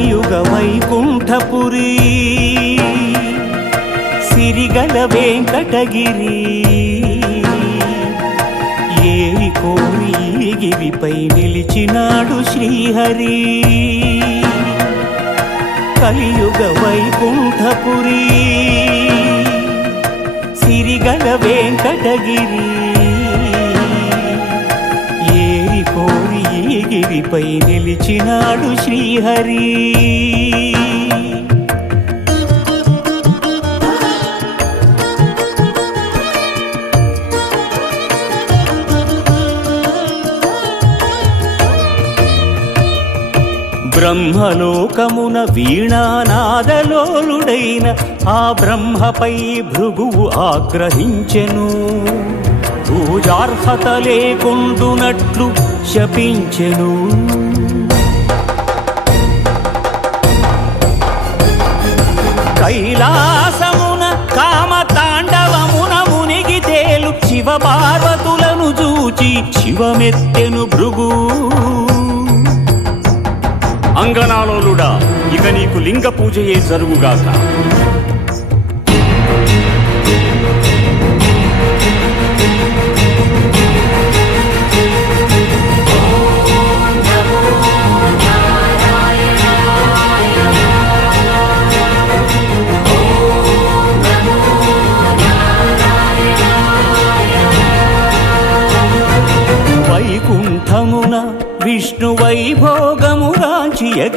కలియుగ వైకుంఠపురి సిరిగల వెంకటగిరి. ఏరి కోరి గిరిపై నిలిచినాడు శ్రీహరి. కలియుగ వైకుంఠపురి సిరిగల వెంకటగిరి. గిరిపై నిలిచినాడు శ్రీహరి. బ్రహ్మలోకమున వీణానాదలోలుడైన ఆ బ్రహ్మపై భృగువు ఆగ్రహించెను. పూజార్హత లేకుండునట్లు శపించెను. కైలాసమున కామ తాండవమున మునిగి తేలు శివ పార్వతులను చూచి శివమెత్తెను భృగు. అంగనాలోలుడా ఇక నీకు లింగ పూజయే జరుగుగాక.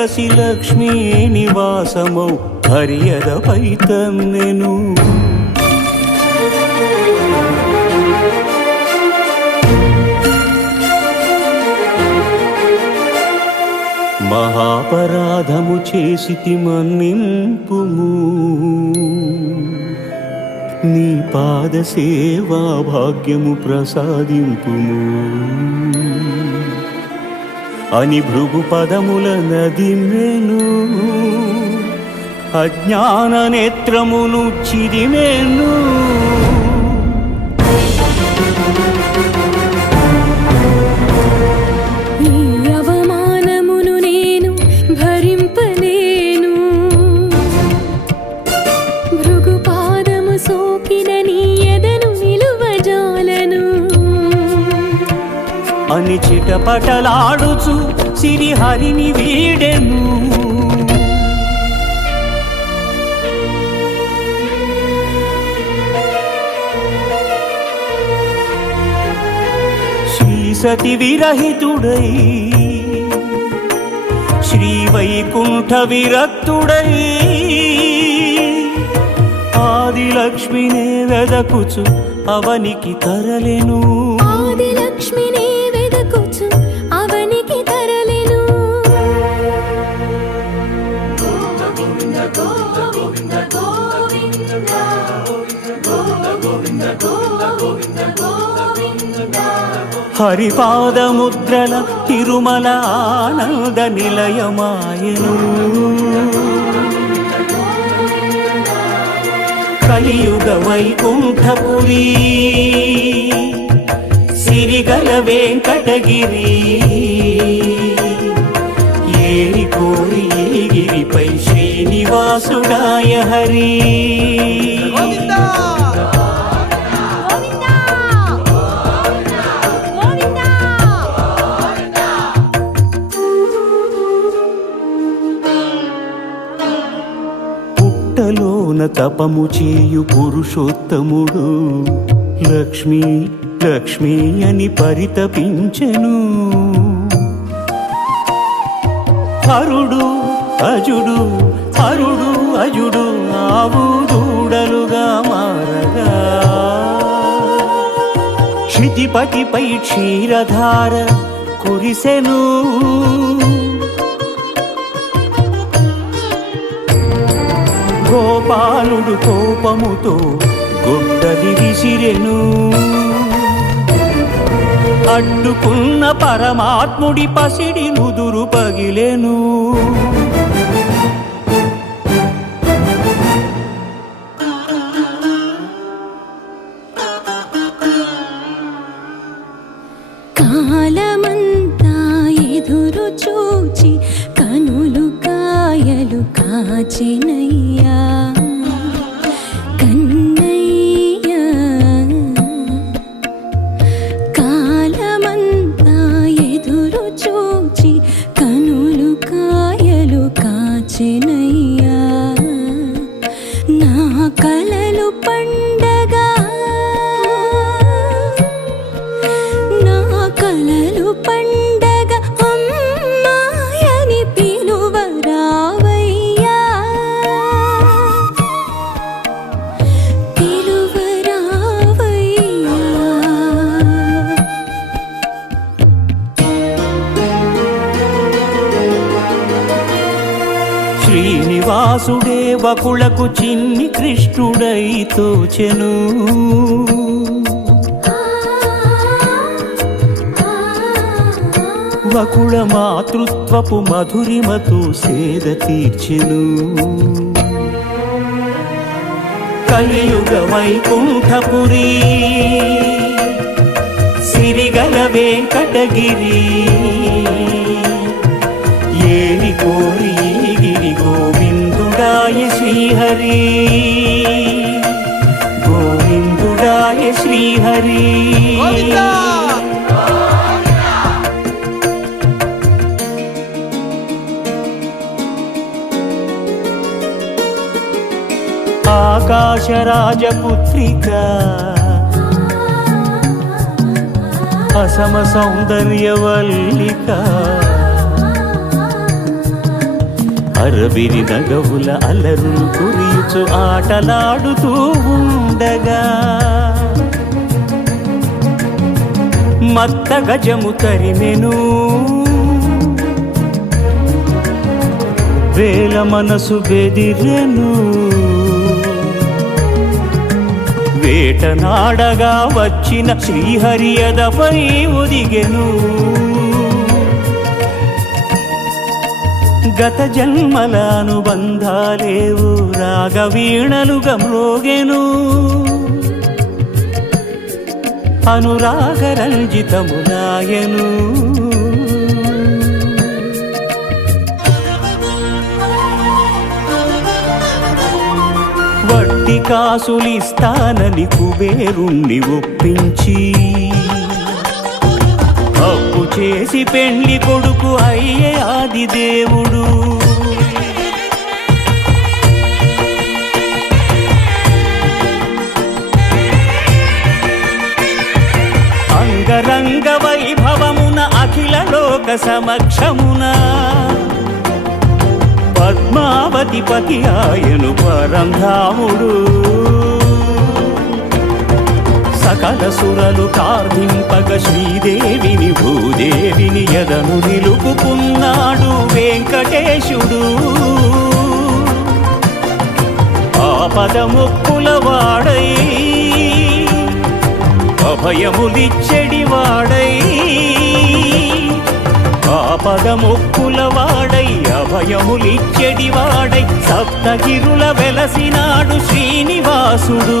రాంచి ఎగసి లక్ష్మీ నివాసమౌ హరియదపై తన్నెను మహాపరాధము చేసి మన్నింపుము. నీ పాద సేవా భాగ్యము ప్రసాదింపుము. అని భృగు పదముల నదిమెను అజ్ఞాన నేత్రమును చిరిమెను అని చిటపటలాడుచు సిరిహరిని వీడెను. శ్రీ సతి విరహితుడై శ్రీ వైకుంఠ విరక్తుడై ఆది లక్ష్మినే వెదకుచు అవనికి తరలెను. ఆది హరిపాదముద్రల తిరుమల ఆనంద నిలయమాయను. కలియుగ వైకుంఠపురి సిరిగల వెంకటగిరి ఏరి కోరి గిరిపై శ్రీనివాసుడాయ హరి. తపము చేయు పురుషోత్తముడు. లక్ష్మీ లక్ష్మీ అని పరితపించెను. హరుడు అజుడు హరుడు అజుడు ఆవు దూడలుగా మారగా. క్షితిపతిపై క్షీరధార కురిసెను. గోపాలుడు కోపముతో గుడ్డది విసిరెను. అడ్డుకున్న పరమాత్ముడి పసిడి నుదురు పగిలెను. కాలమంతా ఎదురు చూచి కనులు కాయలు కాచినై నా కలలు పండగా శ్రీనివాసుడే వకులకు చిన్ని కృష్ణుడై తోచెను. వకుళ మాతృత్వపు మధురిమతు సేద తీర్చెను. కలియుగ వైకుంఠపురి సిరిగల వెంకటగిరి శ్రీహరి గోవిందుడాయ శ్రీహరి ఆకాశరాజపుత్రిక. అసమ సౌందర్యవల్లిక. అరవిరి నగవుల అలరులు కురియుచు ఆటలాడుతూ ఉండగా. మత్త గజము తరిమెను. వేల మనసు బెదిరెను. వేటనాడగా వచ్చిన శ్రీహరియదపై ఒదిగెను గత జన్మల అనుబంధాలేవు రాగవీణలుగా మ్రోగెను అనురాగరంజితములాయను వట్టి కాసులిస్తానని కుబేరుణ్ణి ఒప్పించి కలిసి పెండ్లి పెళ్ళి కొడుకు అయ్యే ఆది దేవుడు. అంగరంగ వైభవమున అఖిల లోక సమక్షమున పద్మావతి పతి ఆయను పరంధాముడు. సకల సురలు ప్రార్థింపగ శ్రీదేవిని భూదేవిని ఎదను నిలుపుకున్నాడు వెంకటేశుడు. ఆపదముక్కుల వాడై అభయములిచ్చడి వాడై ఆపదముక్కుల వాడై అభయములిచ్చడి వాడై సప్తగిరుల వెలసినాడు శ్రీనివాసుడు.